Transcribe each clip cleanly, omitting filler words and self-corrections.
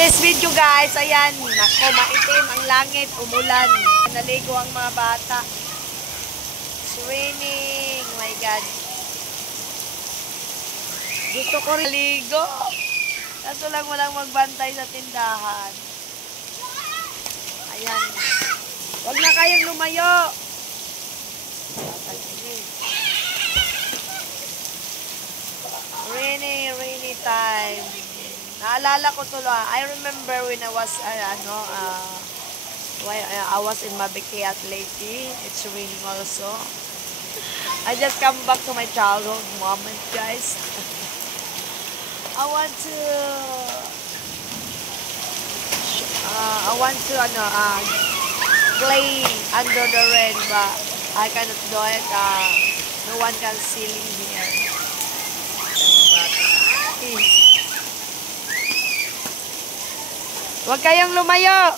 This video guys, ayan, nako, maitim ang langit, umulan. Naligo ang mga bata. It's raining, oh my God. Gusto ko rin naligo. Kaso lang walang magbantay sa tindahan. Ayan. Huwag na kayong lumayo. Rainy time. Naalala ko tuloy. I remember when I was I was in Mabiki at Leyte. It's raining also. I just come back to my childhood moment, guys. I want to play under the rain, but I cannot do it. No one can see me here. Huwag kayong lumayo.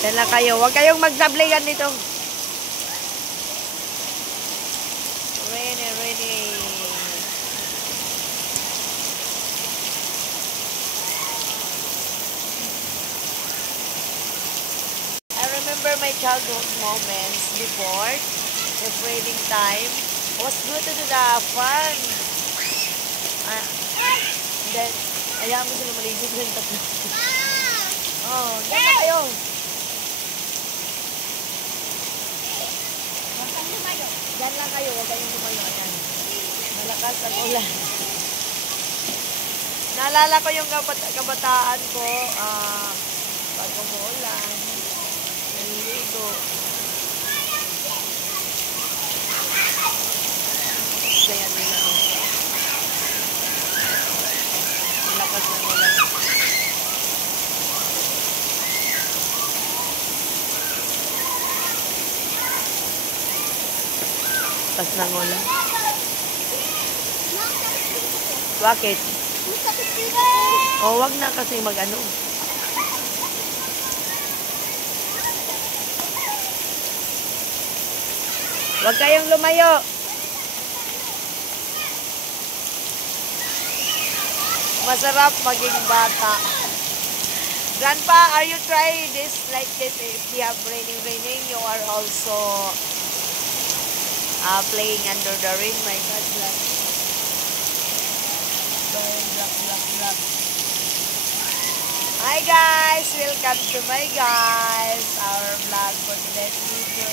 Diyan lang kayo. Huwag kayong magsabligan dito. Rainy. I remember my childhood moments before. It's raining time. I was good to do the fun. Then, ayaw mo sila maligo sa tatlo. Oh, dyan na kayo. Dyan lang kayo, huwag kayong lumayo. Ayan. Malakas ang ulan. Naalala ko yung kabataan ko, pag umuulan, naliligo. Ganyan nila. Malakas ang ulan. Pas ng ulan. Bakit? Oh, wag na kasi mag-ano. Wag kayong lumayo. Masarap maging bata. Grandpa, are you trying this like this? If you have raining, you are also playing under the rain. My God, black. Black. Hi guys, welcome to my guys. Our vlog for today's video.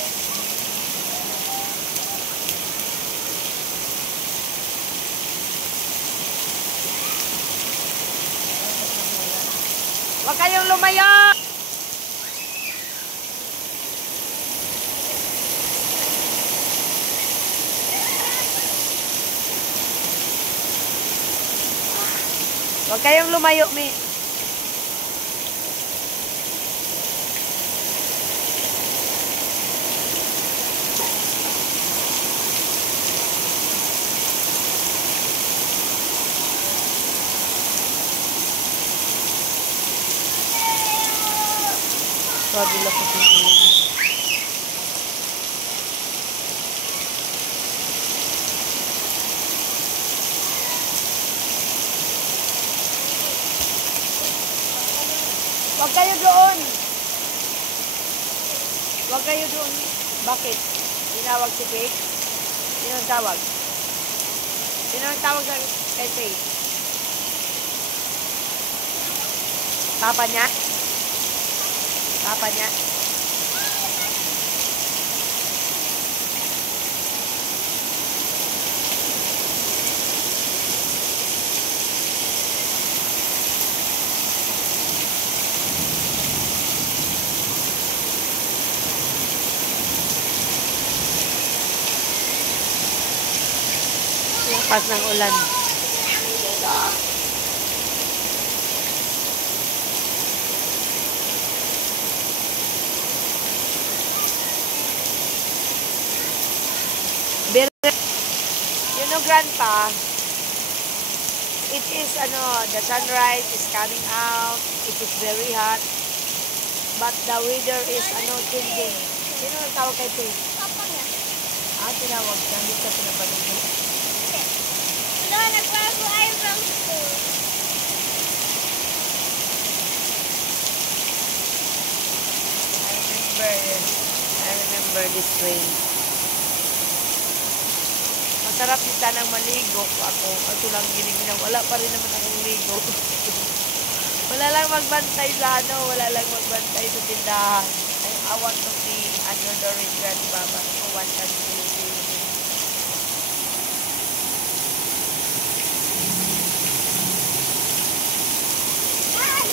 Huwag kayong lumayo! Huwag kayong lumayo, Mi. Sabi lang ko sa ulan. Huwag kayo doon. Huwag kayo doon. Bakit? Tinawag si Faith? Sino ang tawag? Sino ang tawag kay Faith? Papa niya? Papa niya? Lakas ng ulan. You know, Grandpa, it is, the sunrise is coming out. It is very hot. But the weather is, changing. Sino ang tawag kay Faith? Papa niya. Tinawag. Nandito ka pinapaligo. nagbago ay from school. I remember this rain. Masarap din sanang maligo ako. Ito lang giniginaw. Wala pa rin naman akong ligo. Wala lang magbantay sa wala lang magbantay sa tindahan. I want to be under the rich grandpa, but no one can see me. Ay!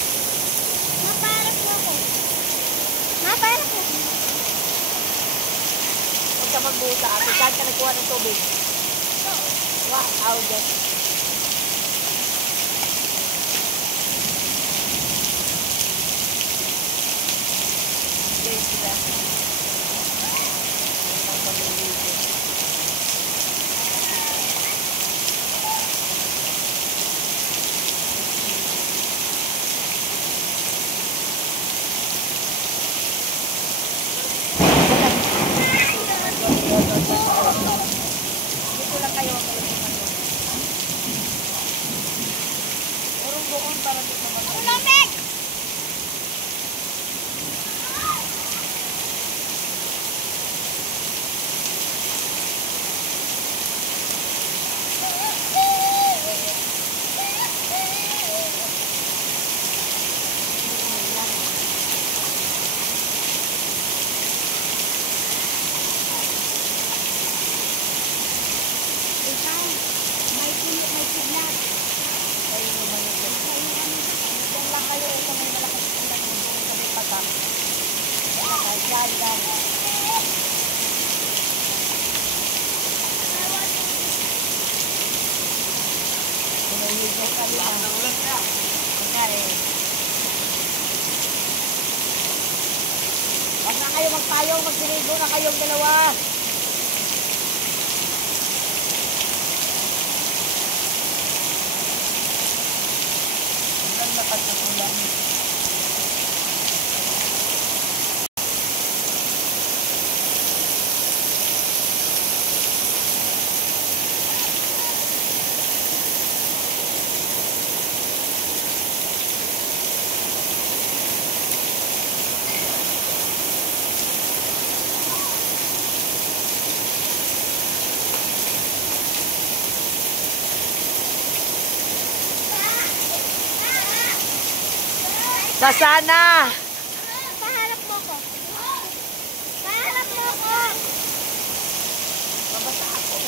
Maparap mo ako. Maparap mo. Huwag ka magbuta. Ate, saan ka nagkuha ng tubig? Wow, just... Okay, sila. Ang pamiligo. Dito lang kayo. Urong doon para dito naman. Ulamig! May kidnap. Kayo naman yung diyan lang kayo. Ito may malakas na doon sa may patak. Diyan. Pinaligo kami lang. Okay. Huwag na kayo magpayong, magsiligo na kayong dalawa. Ang lakas ng ulan. Sasana! Paharap mo ko. Paharap mo ko. Mabasa ako.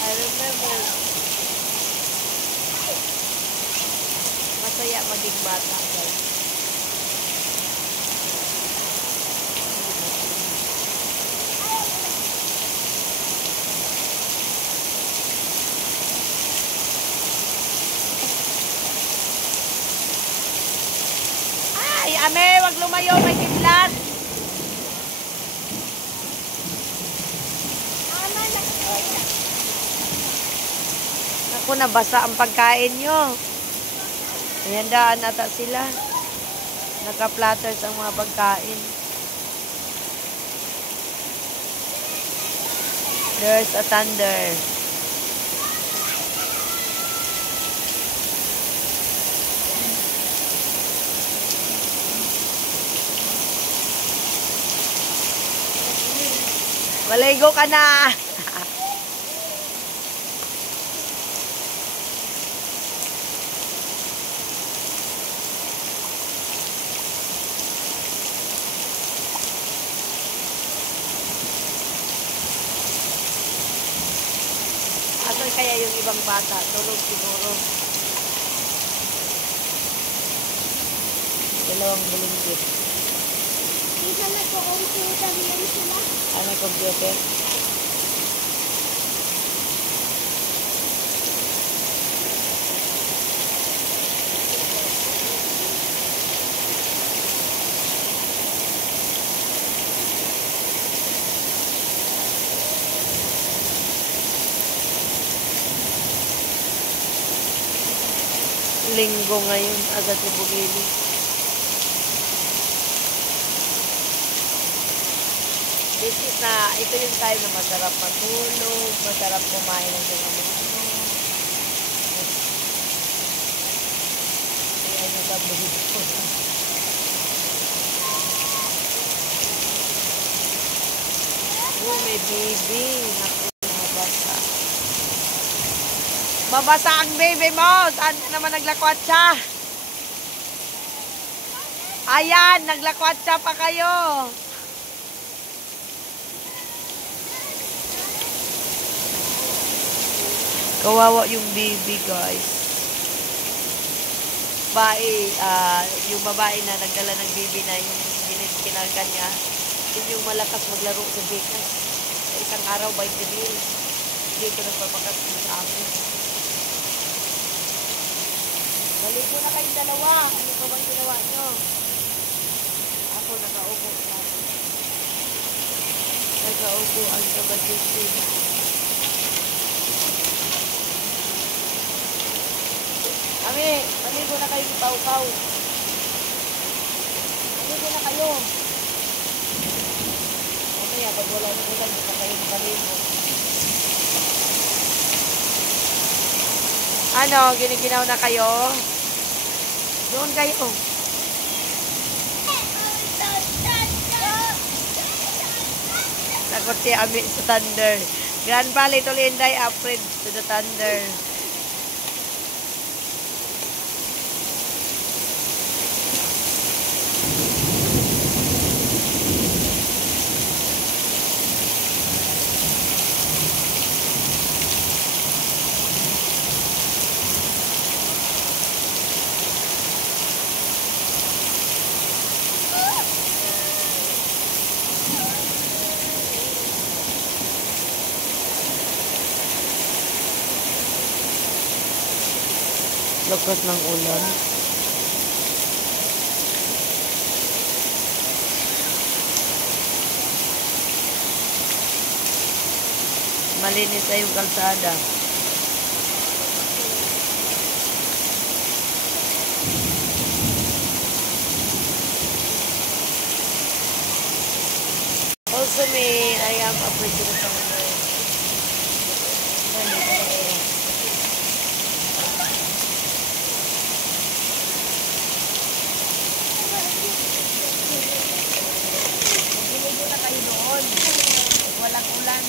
I remember. Masaya maging bata, guys. Ay, ame, wag lumayo, may kidlat. Ama, nakatuloy na. Naku, nabasa ang pagkain nyo. Ayan daan ata sila. Naka-platters ang mga pagkain. There's a thunder. Maligo ka na. Asan kaya yung ibang bata? Tulog siguro. Dalawang bulinggit. Isa nagko-computer lang sila. Ano computer? Linggo ngayon, agad ni Bugili. This is ito yung time na masarap matulog, masarap kumain ng mga ano. Kaya nagabulid ko. Oh, may baby. Naku, mabasa. Mabasa ang baby mo. Saan ka naman naglakwat siya? Ayan, naglakwat siya pa kayo. Kawawa yung baby, guys. Yung babae na nagdala ng baby na yung kinalkan niya, yun yung malakas maglaro sa Vegas. Sa isang araw, 20 mil. Hindi ko nagpapakas sa akin. Maligo na kayong dalawa. Ano ka bang ginawa nyo? Ako nakaupo sa akin. Nakaupo ang kabatisip. Kami, maligo na kayo ng pau-pau. Maligo na kayo. Mamaya, pag wala na ulan, hindi pa kayo maligo. Ano, giniginaw na kayo? Doon kayo. Takot si Ami sa thunder. Grandpa, Little Inday, afraid to the thunder. Lakas ng ulan. Malinis na yung kalsada. Also I am a prisoner somewhere. Walang ulan.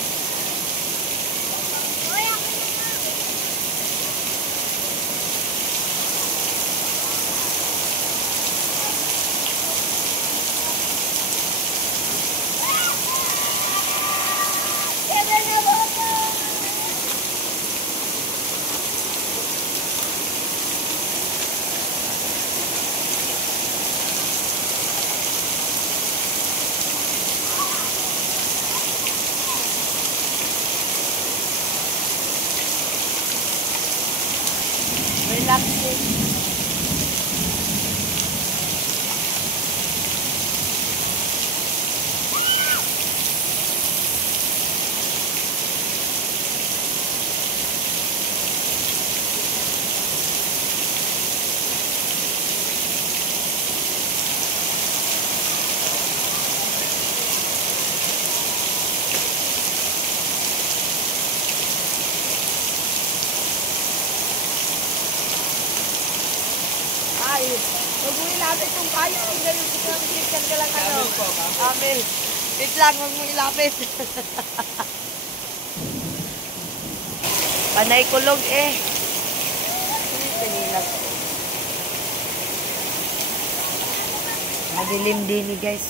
Relaxing. Ay, huwag mo ilapit yung kayo. Huwag na yung Christian ka lang ano. Amen. Wait lang, huwag mo ilapit. Panay kulog eh. Pinilas. Madilim din guys.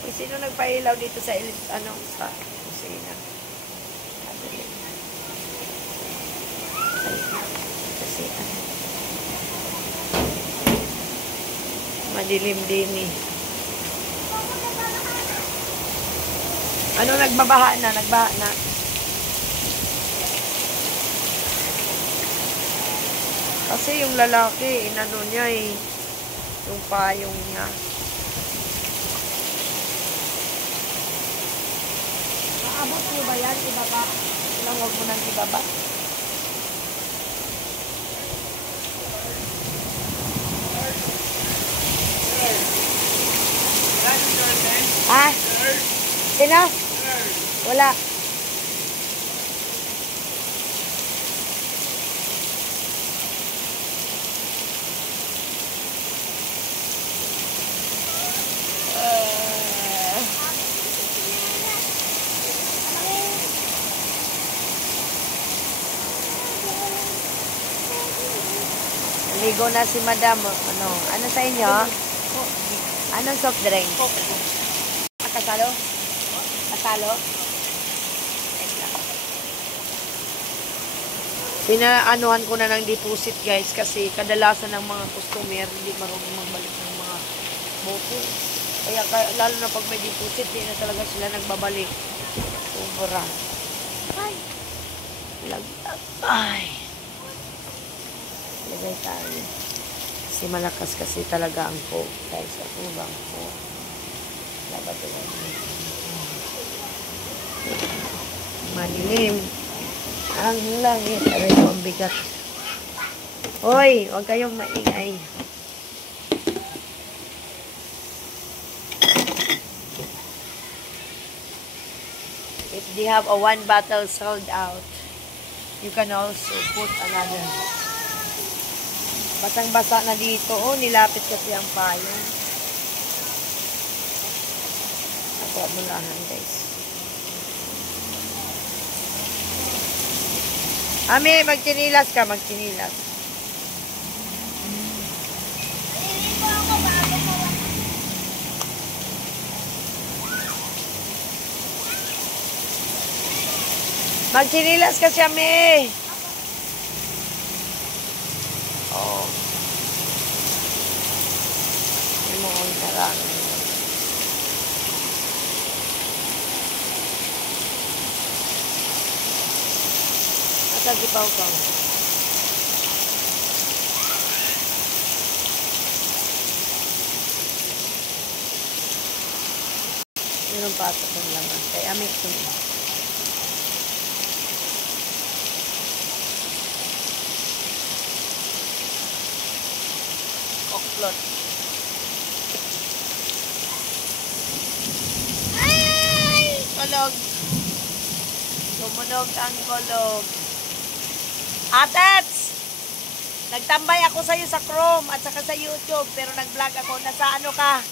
Kung sino nagpailaw dito sa sa kusina. Madilim. Kasi madilim din eh. Ano nagbabaha na? Nagbaha na. Kasi yung lalaki, inano niya eh. Yung payong niya. Maabot mo ba yan? Ibaba? Ilang huwag mo nang ibaba? Ah? Sino? Wala. Ligo na si Madam. Ano sa inyo? Anong soft drink? Kasalo? Kasalo? Pinaanuhan ko na ng deposit guys kasi kadalasan ng mga customer hindi marunong magbalik ng mga boto. Kaya lalo na pag may deposit, hindi na talaga sila nagbabalik. Sobra. Ay. Ay. Lagay tayo. Kasi malakas kasi talaga ang coke. Dahil sa tubang ko. Dapat ito. Madilim. Ang langit. Aray ko ang bigat. Hoy, huwag kayong maingay. If they have a one bottle sold out, you can also put another. Basang-basa na dito. Oh, nilapit kasi ang payong. Ako at mulahan, guys. Ami, magtinilas ka, magtinilas. Maliligo ako bago mawala. Magtinilas ka siya, Ami. Oh. Hindi mo kong narang. Asa si Pau Pau? Yun ang patok ng laman. Kaya amik ito. Oklot. Ay! Kolog. Tumunog ang kolog. Atets! Nagtambay ako sa'yo sa Chrome at saka sa YouTube, pero nag-vlog ako. Nasa ano ka?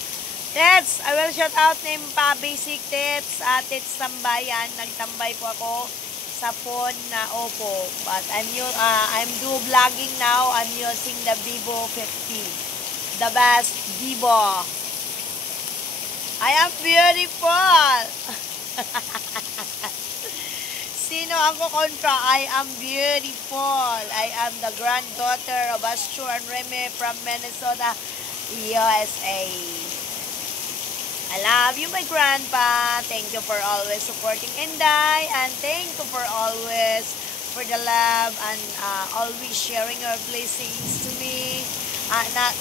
Tets! I will shout out name pa basic Tets. Tets tambayan. Nagtambay po ako sa phone na Oppo. But I'm do vlogging now. I'm using the Vivo 50. The best Vivo. I am beautiful. Sino ang kukontra? I am beautiful. I am the granddaughter of Astro and Remy from Minnesota, USA. I love you, my grandpa. Thank you for always supporting Inday. And thank you for always for the love and always sharing your blessings to me.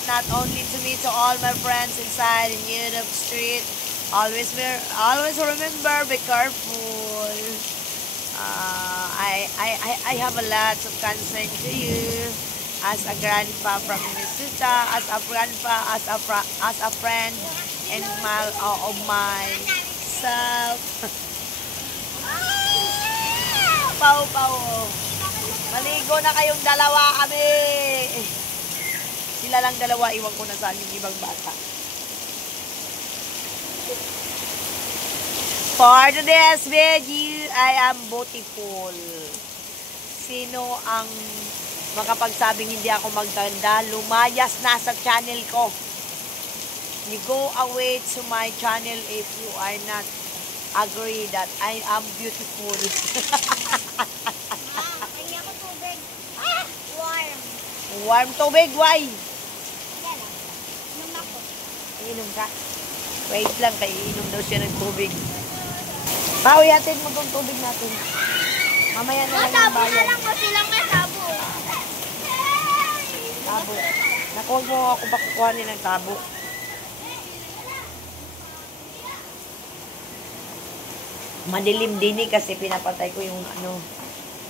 Not only to me, to all my friends inside in YouTube Street. Always remember, be careful. I have a lot of concern to you as a grandpa from Minnesota, as a grandpa, as a friend and of myself. Pau. Maligo na kayong dalawa kami. Sila lang dalawa, iwan ko na saan yung ibang bata. For today's video, I am beautiful. Sino ang makapagsabing hindi ako maganda? Lumayas na sa channel ko. You go away to my channel if you are not agree that I am beautiful. Kanya ko tubig. Warm. Warm tubig, why? Yan. Inom ako. Inom ka? Wait lang, kay inom daw siya ng tubig. Pauyatin mo tong tubig natin. Mamaya na lang yung Tabo na bayan. lang kasi lang may tabo. Tabo. Naku, huwag mo ako ba kukuhanin ng tabo. Madilim din kasi pinapatay ko yung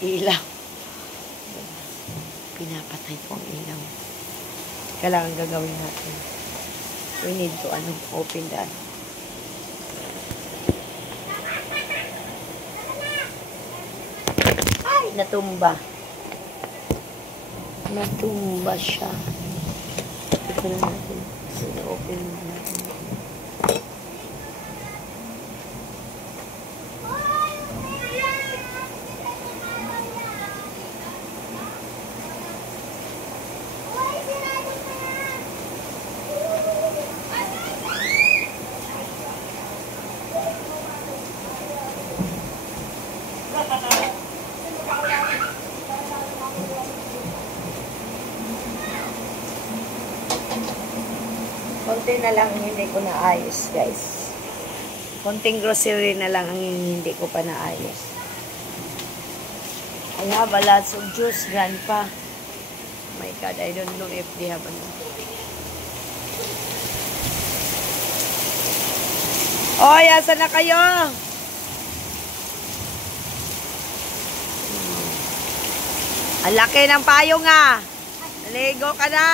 ilaw. Pinapatay ko ang ilaw. Kailangan gagawin natin. We need to open that. natumba. Natumba siya. Ito na natin. Open natin. Konti na lang hindi ko naayos, guys. Konting grocery na lang ang hindi ko pa naayos. I have a lot of juice, Grandpa. My God, I don't know if they have ano. Oy, asan na kayo? Ang laki ng payong nga. Naligo ka na.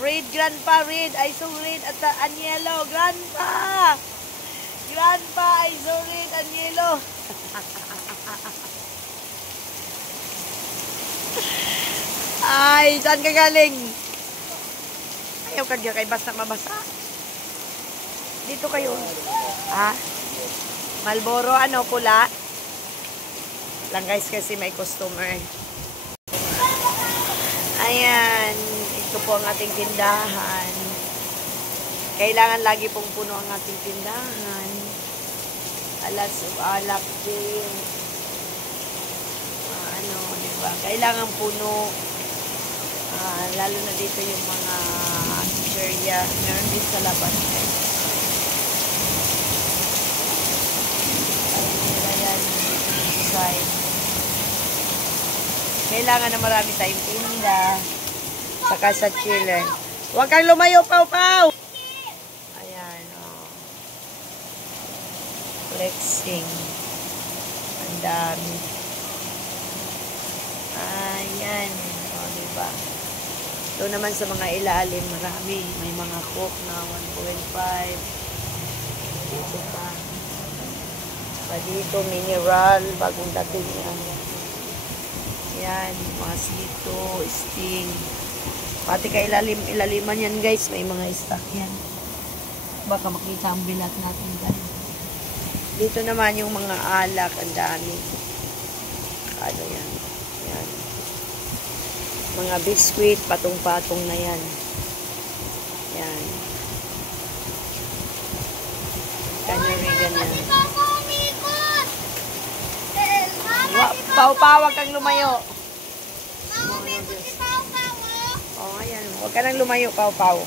Read, Grandpa, read. I saw read at the Anyelo. Grandpa! Grandpa, I saw read Anyelo. Ay, saan ka galing? Ayaw ka dyan kay basta mabasa. Dito kayo. Ha? Malboro, ano, pula? Lang guys, kasi may customer. Ayan. Ito po ang ating tindahan. Kailangan lagi pong puno ang ating tindahan. Alas of alap din. Ano, diba? Kailangan puno. Lalo na dito yung mga area. Meron din sa labas. Ayan, side. Kailangan na marami tayong tinda. Saka sa chiller. Huwag kang lumayo, Pau-Pau! Ayan, oh. Flexing. Ang dami. Ayan. O, diba? Ito naman sa mga ilalim, marami. May mga cook na 1.5. Dito pa. Pa dito, mineral. Bagong dating yan. Yan, mga sito, sting. Pati ka ilaliman yan, guys. May mga stock yan. Baka makita ang bilat natin dyan. Dito naman yung mga alak. Ang dami. Ano yan? Yan. Mga biskuit. Patong-patong na yan. Yan. Canary ganyan. Pau-Pau, wag kang lumayo. Oh, ayan. Huwag ka nang lumayo, Pau-Pau.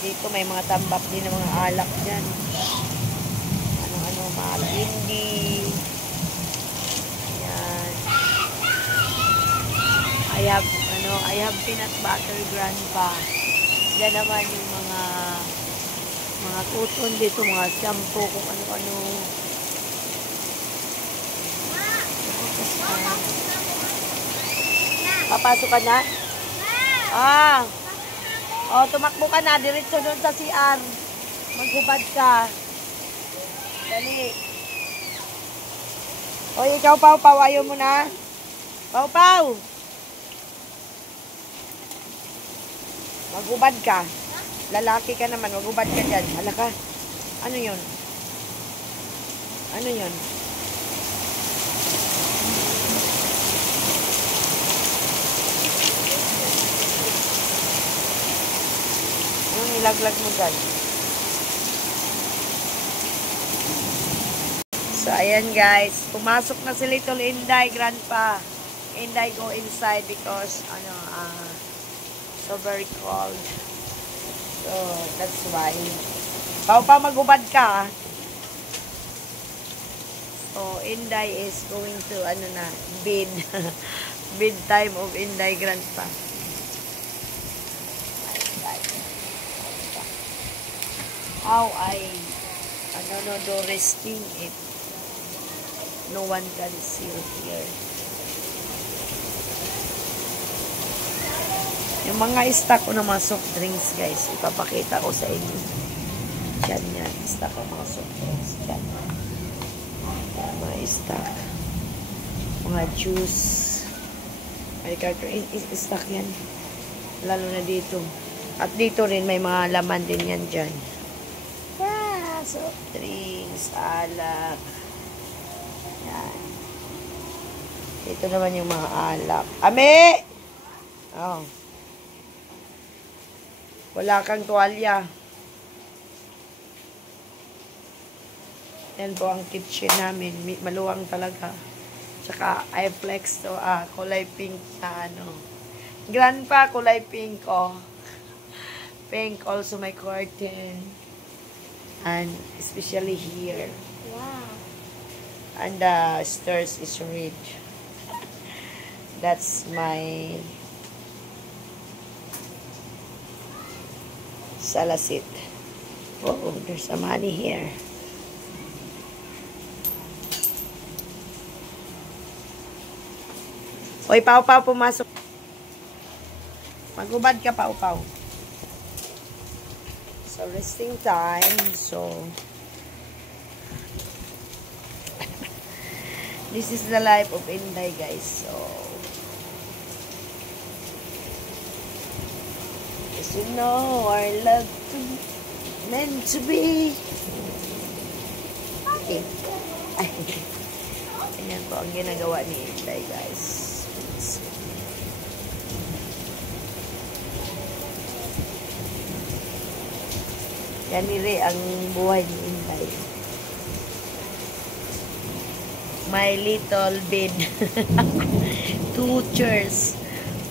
Dito may mga tambak din ng mga alak dyan. Ano-ano, mga hindi. Ayan. I have peanut butter, Grandpa. Diyan naman yung mga kuton dito, mga shampoo, kung ano-ano. Papasok ka na? Oh, tumakbo ka na. Diretso doon sa CR. Maghubad ka. Dali. O, ikaw, Pau-Pau, ayaw mo na? Pau-Pau! Maghubad ka. Lalaki ka naman. Maghubad ka dyan. Hala ka. Ano yun? Ano yun? Ilaglag mo dyan. So, ayan guys. Pumasok na si Little Inday, Grandpa. Inday go inside because, so very cold. So, that's why. Pau-Pau, maghubad ka. So, Inday is going to, bid. Bid time of Inday, Grandpa. How do resting if no one can see here. Yung mga stock ko ng mga soft drinks, guys, ipapakita ko sa inyo. Yan, stock ko mga soft drinks. Yan. Yan, mga stock. Mga juice. May carton. Stock yan. Lalo na dito. At dito rin, may mga laman din yan dyan. Soft drinks, alak. Yan. Dito naman yung mga alak. Ame! Oh. Wala kang tuwalya. Yan po ang kitchen namin. Maluwang talaga. Tsaka I flex to, kulay pink na ano. Grandpa, kulay pink, oh. Pink, also my curtain. And especially here. Wow. And the stairs is red. That's my salasit. Oh, there's some money here. Oy, Pau-Pau, pumasok. Magubad ka, Pau-Pau. So, resting time. So, this is the life of Inday, guys. So, as you know, our love to meant to be. Okay. Ayan po ang ginagawa ni Inday, guys. Yan nire ang buhay ni Inday. My little bed. 2 chairs.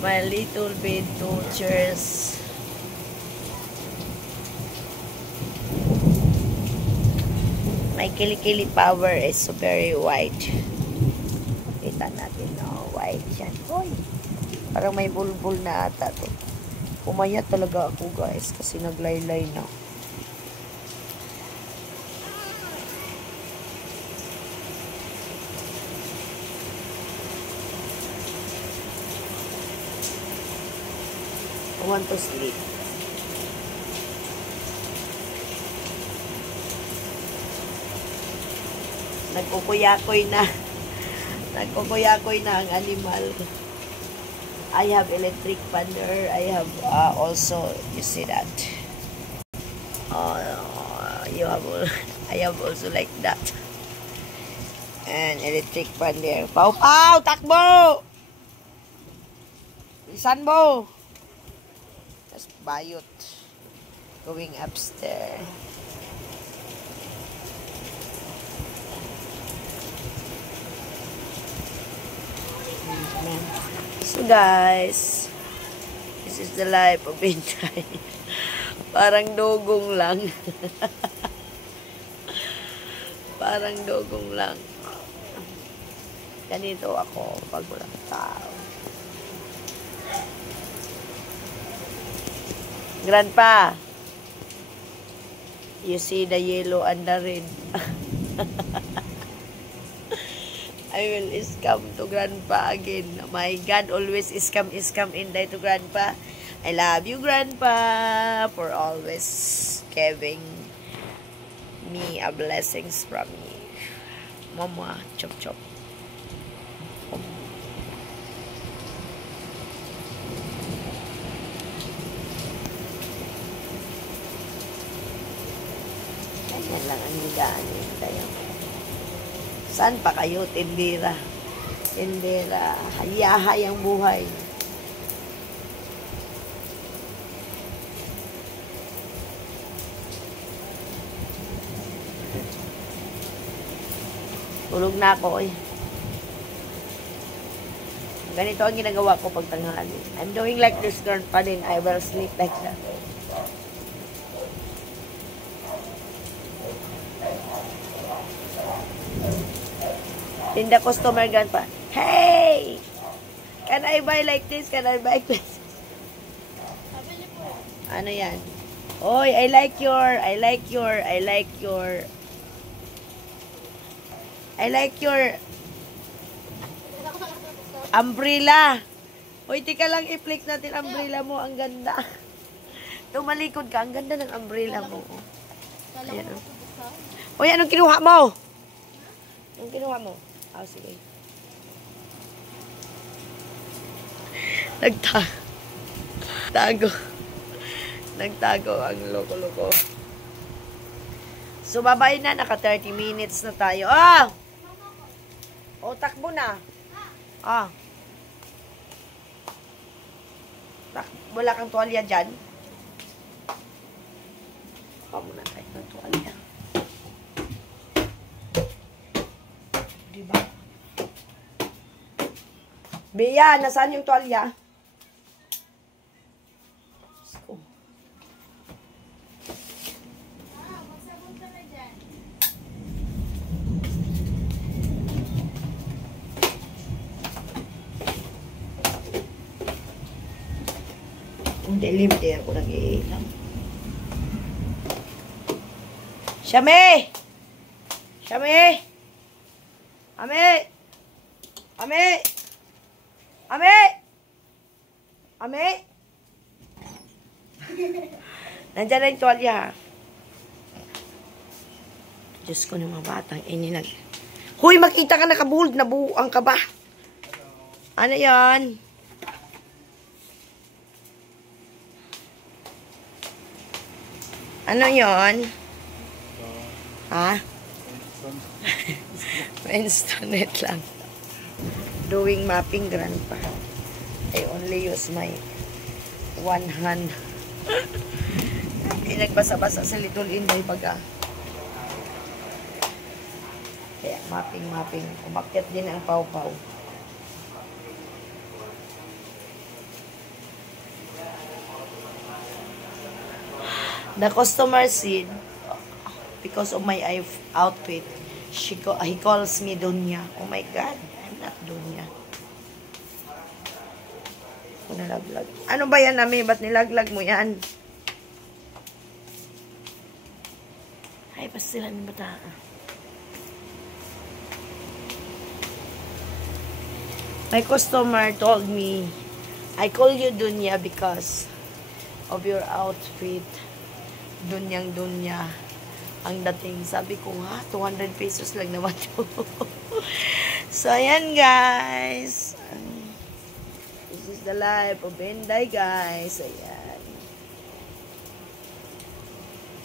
My little bed, 2 chairs. My kilikili power is so very white. Kita natin, no? White yan. Hoy! Parang may bulbul na ata to. Pumayat talaga ako, guys, kasi naglaylay na. I want to sleep. Nagkukuyakoy na. Nagkukuyakoy na ang animal. I have electric fan there. I have also, you see that. You have, I have also like that. And electric fan there. Pau-Pau! Takbo! Isan mo! Just bayot. Going upstairs. So guys, this is the life of Inday. Parang dugong lang. Parang dugong lang. Ganito ako pag walang tao. Grandpa, you see the yellow and the red. I will scam to Grandpa again. My God, always scam Inday to Grandpa. I love you, Grandpa, for always giving me a blessings from you. Mama, chop chop. Ganyan lang ang higaan ni Inday. Saan pa kayo, tindera? Tindera. Hayahay ang buhay. Tulog na ako, eh. Ganito ang ginagawa ko pag tanghali. I'm doing like this, Grandpa, then I will sleep like that. Then the customer, Grandpa, hey! Can I buy like this? Can I buy this? Ano yan? Oy, I like your umbrella. Oy, tika lang, i-flex natin umbrella mo. Ang ganda. Tumalikod ka. Ang ganda ng umbrella mo. Ayan. Oy, anong kinuha mo? Ang kinuha mo? Ah, sige. Nagtago. Nagtago ang loko-loko. So, babay na. Naka 30 minutes na tayo. Ah! O, takbo na. Ah. Wala kang tuwalya dyan? Muna tayo ng tuwalya. Diba? Bea, nasaan yung tuwalya? Hindi, limte ako nag-iilang. Shami! Shami! Ame! Ame! Ame! Ame! Nandiyan na yung tuwalya, ha? Diyos ko ng mga batang ininag. Huy, makita ka nakabuhold, nabuuan ka ba? Ano yan? Ano yon? Ha? Instonet lang. Doing mapping, grandpa. I only use my one hand. Hindi nagbasa-basa sa Little Inday baga. Kaya mapping. Umakyat din ang pawpaw. The customer said, because of my outfit, he calls me Dunya. Oh my God, I'm not Dunya. Nalaglag. Ano ba yan, Nami? Ba't nilaglag mo yan? Ay, pastilan ng bata. My customer told me, I call you Dunya because of your outfit. Dunyang-dunya ang dating. Sabi ko, ha? 200 pesos lang naman to. So, ayan, guys. This is the life of Inday, guys. Ayan.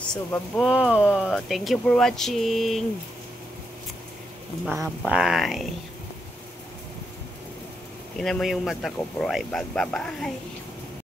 So, babo. Thank you for watching. Bye-bye. Tingnan mo yung mata ko, pro eye bag. Bye-bye.